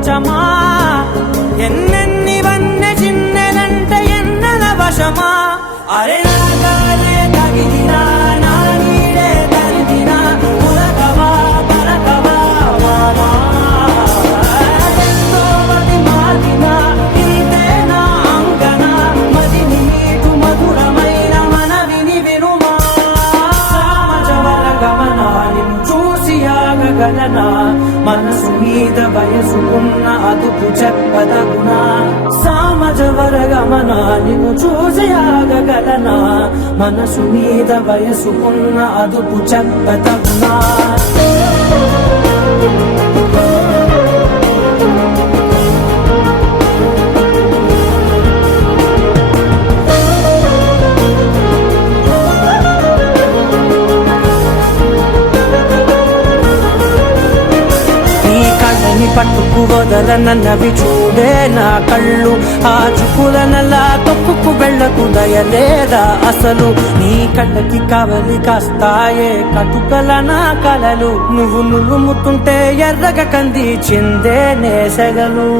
ప్రపంచమా ఎన్నెన్ని వన్నె చిన్నెలంటే ఎన్నెల వశమా అరే నాగాలే తగిలినా నా నీడే తరిమినా ఉరకవా పరకవా మామా ఎంతో మది మారినా ఇంతే నా అంగన మదిని నీటు మధురమైన మనవిని వినుమా సామజవర గమనా నిన్ను చూసి ఆగగలనా మనసు మీద వయసుకున్న అదుపు చెప్పదగునా సామజవర గమనా నిన్ను చూసి ఆగగలనా మనసు మీద వయసుకున్న అదుపు చెప్పదగునా పట్టుకు వదలనన్నవి చూడే నా కళ్ళు ఆ చుకులనలా తొక్కుకు వెళ్ళకు దయలేదా అసలు నీ కళ్ళకి కవలి కాస్తాయే కటుకల నా కలలు నువ్వు నులుముతుంటే ఎర్రగ కంది చిందే నేసగలు